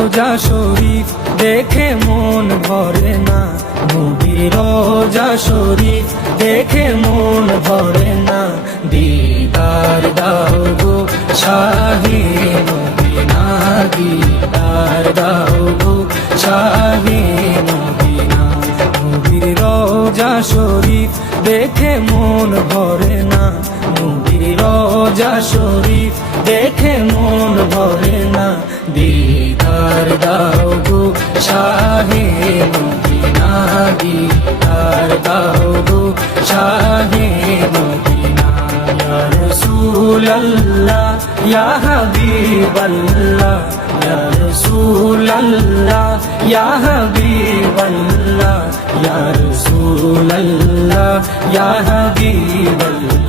রোজা শরীফ দেখে মন ভরে না, নবীর রোজা শরীফ দেখে মন ভরে না। দিদার দাও গো শাহে মদিনা, দিদার দাও গো শাহে মদিনা। নবীর রোজা শরীফ দেখে মন ভরে না, নবীর রোজা শরীফ দেখে মন ভরে না। দিদার দাও গো শাহে মদিনা, দিদার দাও গো শাহে মদিনা। ইয়া রাসূলুল্লাহ ইয়া হাবিবাল্লাহ, ইয়া রাসূলুল্লাহ ইয়া হাবিবাল্লাহ, ইয়া রাসূলুল্লাহ ইয়া হাবিবাল্লাহ।